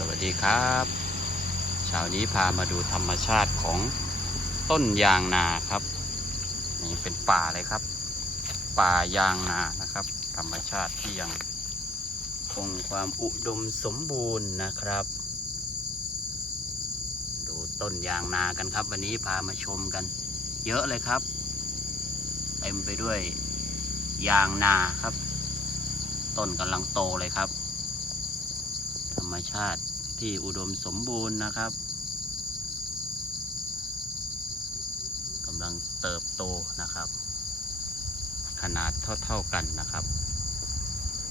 สวัสดีครับเช้านี้พามาดูธรรมชาติของต้นยางนาครับ นี่เป็นป่าเลยครับ ป่ายางนานะครับ ธรรมชาติที่ยังคงความอุดมสมบูรณ์นะครับ ดูต้นยางนากันครับ วันนี้พามาชมกัน เยอะเลยครับ เต็มไปด้วยยางนาครับ ต้นกำลังโตเลยครับ ธรรมชาติ ที่อุดมสมบูรณ์นะครับกำลังเติบโตนะครับ ขนาดเท่าๆกันนะครับ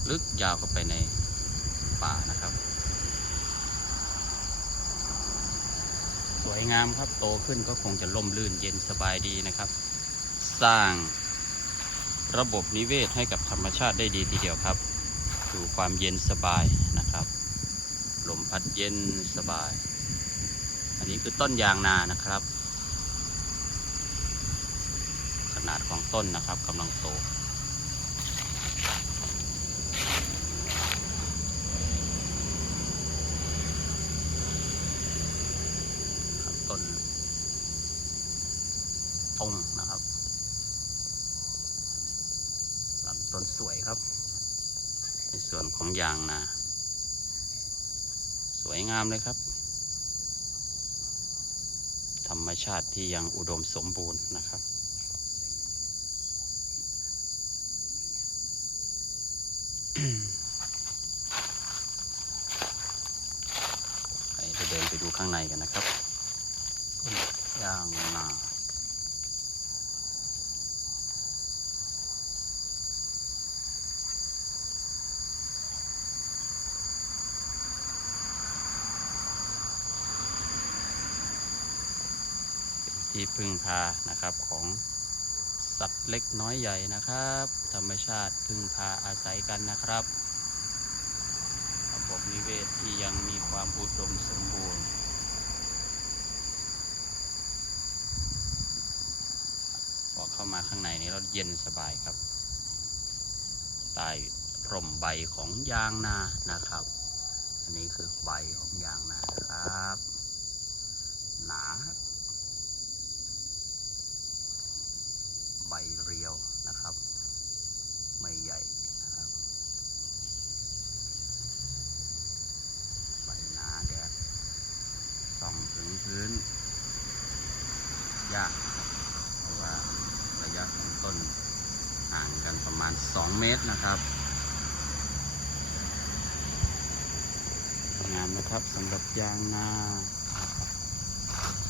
ลึกยาวเข้าไปในป่านะครับ สวยงามครับโตขึ้นก็คงจะล่มลื่นเย็นสบายดีนะครับ สร้างระบบนิเวศให้กับธรรมชาติได้ดีทีเดียวครับ ดูความเย็นสบายนะครับ ลมพัดเย็นสบาย อันนี้คือต้นยางนานะครับ ขนาดของต้นนะครับกำลังโตต้นตรงนะครับลำต้นสวยครับ ในส่วนของยางนา วยงามเลยครับ ธรรมชาติที่ยังอุดมสมบูรณ์นะครับ ไปเดินไปดูข้างในกันนะครับ ต้นยางนา ที่พึ่งพานะครับของสัตว์เล็กน้อยใหญ่นะครับ ธรรมชาติพึ่งพาอาศัยกันนะครับระบบนิเวศที่ยังมีความอุดมสมบูรณ์ พอเข้ามาข้างในนี้เราเย็นสบายครับใต้ร่มใบของยางนานะครับ อันนี้คือใบของยางนานะครับ หนา ใบเรียว นะครับ ไม่ใหญ่นะครับใบหนาแดดส่องถึงพื้น ยากครับเพราะว่าระยะของต้นห่างกันประมาณ 2 เมตรนะครับงามนะครับสำหรับยางนา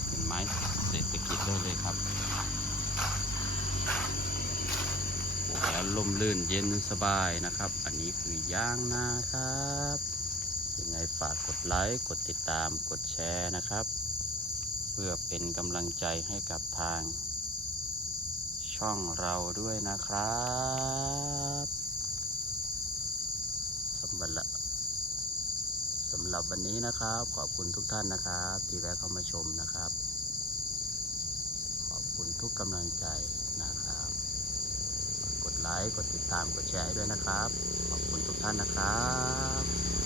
เป็นไม้เศรษฐกิจได้เลยครับ ป ล่มลื่นเย็นสบายนะครับ อันนี้คือย่างนาครับยังไงฝากกดไลค์กดติดตามกดแชร์นะครับ เพื่อเป็นกำลังใจให้กับทาง ช่องเราด้วยนะครับสำหรับสำหรับวันนี้นะครับ ขอบคุณทุกท่านนะครับ ที่แวะเข้ามาชมนะครับ ขอบคุณทุกกำลังใจนะครับ ไลค์ กดติดตาม กดแชร์ด้วยนะครับ ขอบคุณทุกท่านนะครับ